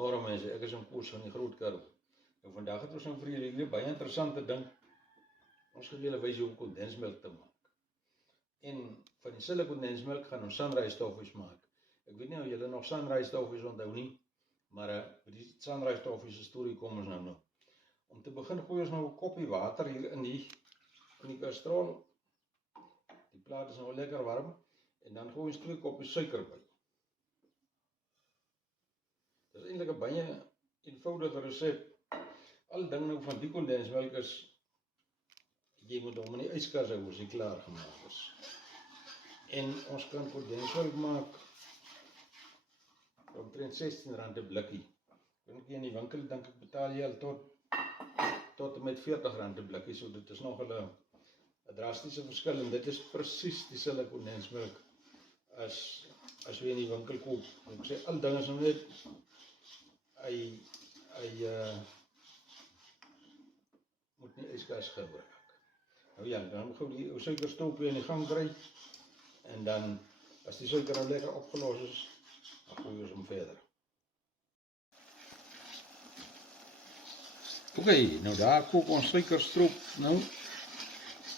Môre mense, ek is in Koos van die Groot Karoo. En vandag het ons vir julle baie interessante ding. Ons gaan julle wys hoe om kondensmelk te maak. En van die stille kondensmelk gaan ons sunrise toffees maak. Ek weet nie of julle nog sunrise toffees onthou nie, maar met die sunrise toffees se storie kom ons nou. Om te begin gooi ons nou 'n koppie water hier in die kastrol. Die plaat is nou lekker warm en dan gooi ons 2 koppies suiker by. Dit is eintlik 'n baie eenvoudige resep. Al ding nou van die kondensmelk is jy moet hom in die yskas hou as hy klaar gemaak is. En ons kan kondensmelk maak omtrent R16 'n blikkie. Wanneer jy in die winkel dink ek betaal jy al tot en met R40 'n blikkie, so dit is nog 'n drastiese verskil en dit is presies dieselfde kondensmelk as jy in die winkel koop. Ek sê al dinge is nou net hy moet nie yskas gebruik. Nou ja, dan gou die suikerstoopie in die gang kry en dan as die suiker nou lekker opgelos is, dan gooi ons hom verder. Oké, nou daar kook ons suikerstroop nou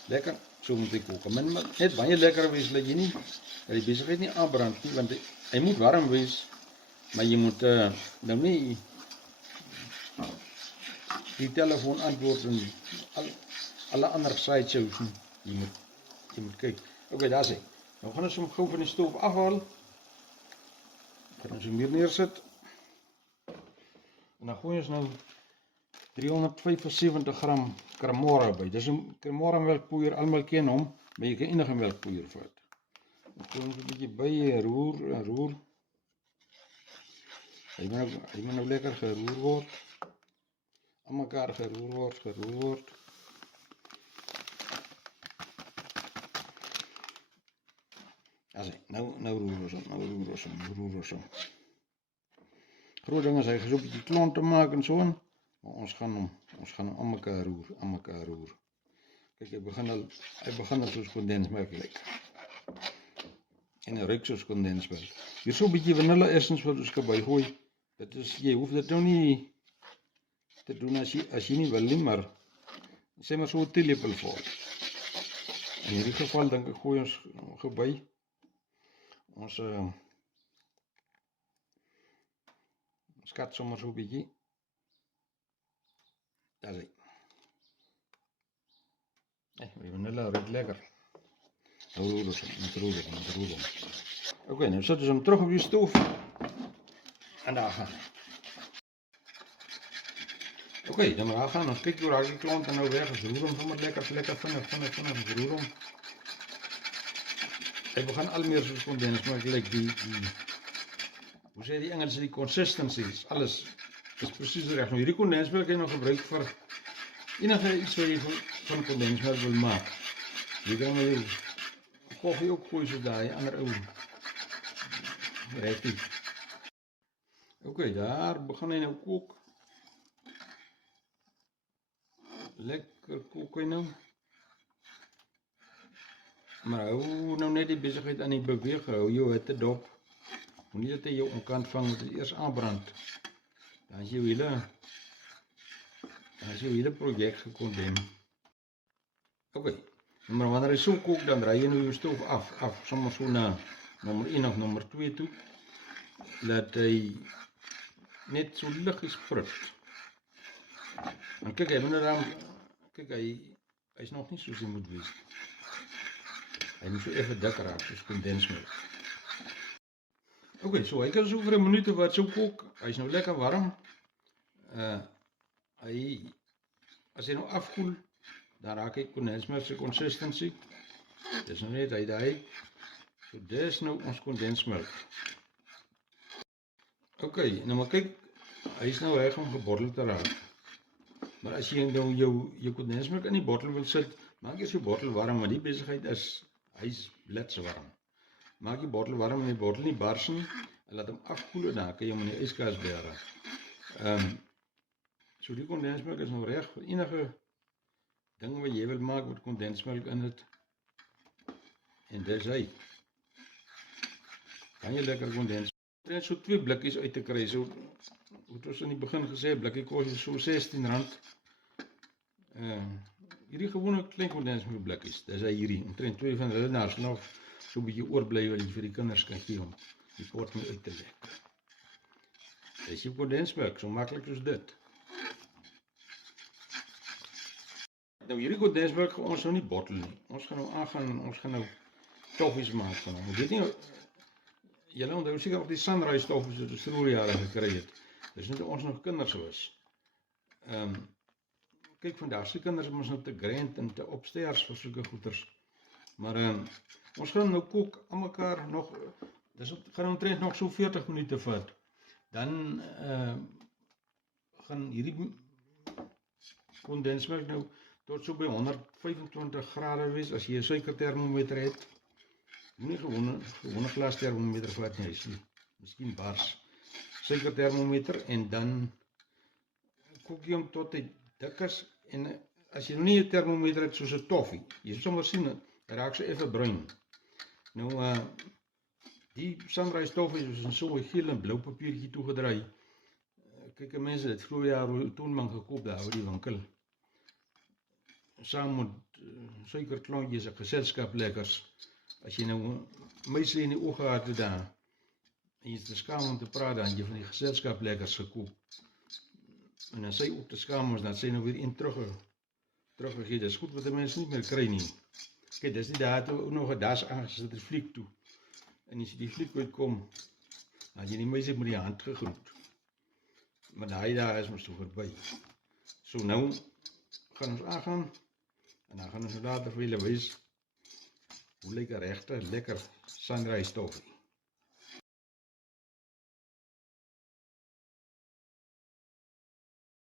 lekker, so moet hy kook. Maar net baie lekker wees dat jy nie dat die besigheid nie aanbrand nie, want hy moet warm wees, maar jy moet nou nie die telefoon antwoord en alle ander side shows nie. Jy moet kyk. Oké, daar is hy. Nou gaan ons hom gou van die stoof afhaal. Gaan ons hom hier neersit. En dan gooi ons nou 375 gram Cremora by. Dis 'n Cremora melkpoeier, almal ken hom, maar jy kan enige melkpoeier vat. Dan gooi ons 'n bietjie by, roer. Hy moet nou lekker geroer word. Aan mekaar geroer word. As hy, nou roer ons hom. Groot ding is hy gesoek die klont te maak en so en, maar ons gaan hom aan mekaar roer. Kyk, hy begin al soos kondensmelk lyk. En hy ruik soos kondensmelk. Hier so 'n bietjie vanille essence wat ons kan bygooi. Dit is, jy hoef dit nou nie te doen as jy nie wil nie, maar sê maar so 'n teelepel vol. In hierdie geval dink ek gooi ons by. Ons skat sommer so 'n bietjie. Daar is hy. Die vanille ruik lekker. Nou roer ons hom. Oké, nou sit ons hom terug op die stoof. En daar gaan. Oké, dan maar gaan ons kyk hoe raak die klont nou weg. Ons roer hom sommer lekker vinnig roer hom. Hy begin al meer soos kondensmelk lyk die hoe sê die Engels, die consistency, alles is presies reg. Nou hierdie kondensmelk kan jy nog gebruik vir enige iets wat jy van kondensmelk wil maak. Jy kan nou koffie ook gooi so daai ander ou regtig. Oké, daar begin hy nou kook. Lekker kook hy nou. Maar hou nou net die besigheid aan die beweeg, hou jou hitte dop. Moenie dat hy jou omkant vang, moet dit eers aanbrand. Dan is jou hele projek gekondem. Oké, maar wanneer hy so kook, dan draai jy nou jou stoof af, sommer so na nommer 1 of nommer 2 toe. Laat hy net so liggies prut. En kyk, hy is nog nie soos hy moet wees. Hy moet so effe dik raak, soos kondensmelk. Oké, so hy kan so vir 'n minuut of wat so kook. Hy is nou lekker warm. As hy nou afkoel, dan raak hy kondensmelk se consistency. Dis nou net hy. So dis nou ons kondensmelk. Oké, nou maar kyk, hy is nou reg om gebottel te raak. Maar as jy nou jou kondensmelk in die bottel wil sit, maak eers jou bottel warm, want die besigheid is, hy's blitswarm. Maak die bottel warm en die bottel nie bars nie, en laat hom afkoel en dan kan jy hom in die yskas bera. So die kondensmelk is nou reg vir enige ding wat jy wil maak met kondensmelk in dit. En dis hy. Kan jy lekker kondensmelk Net so 2 blikkies uit te kry. So het ons in die begin gesê, blikkie kos so R16. Hierdie gewone klein kondensmelk blikkies, dis hierdie, omtrent 2 van hulle nou nog so 'n bietjie oorbly wat jy vir die kinders kan gee om die pot mee uit te lek. Dis die kondensmelk, so maklik soos dit. Nou hierdie kondensmelk gaan ons nou nie bottel nie. Ons gaan nou aangaan en ons gaan nou toffies maak van hom. Ek weet nie, julle onthou seker of die Sunrise toffies wat ons vroeër jare gekry het. Dis net ons nog kinders was. Kyk, vandag se kinders is ons nou te grand en te opstairs vir sulke goeders. Maar ons gaan nou kook aan mekaar nog, gaan omtrent nog so 40 minute vat. Dan gaan hierdie kondensmelk nou tot so by 125 grade wees as jy 'n suikertermometer het. Nie gewone glas termometer vat nie, miskien bars. Suikertermometer en dan kook jy hom tot hy dik is en as jy nog nie 'n termometer het soos 'n toffie, jy sal sommer sien, hy raak so effe bruin. Nou die Sunrise toffies is in so 'n geel en blou papiertjie toegedraai. Kyk, mense het vroeër jaar toonbank gekoop daar by die winkel. Saam met suikerklontjies en geselskap lekkers. As jy nou meisje in die oog gehad het daar, en jy is te skaam om te praat, dan jy van die geselskap lekkers gekoop. En dan sy ook te skaam was, dan sy nou weer een teruggegee. Dis goed wat die mens nie meer kry nie. Kijk, dis die daar toe ook nog 'n das aangesit die fliek toe. En as jy die fliek uitkom, dan jy die meisje met die hand gegroet. Maar daai daar is ons toe verby. So nou gaan ons aangaan, en dan gaan ons later vir julle wys hoe lyk 'n regte lekker Sunrise toffie.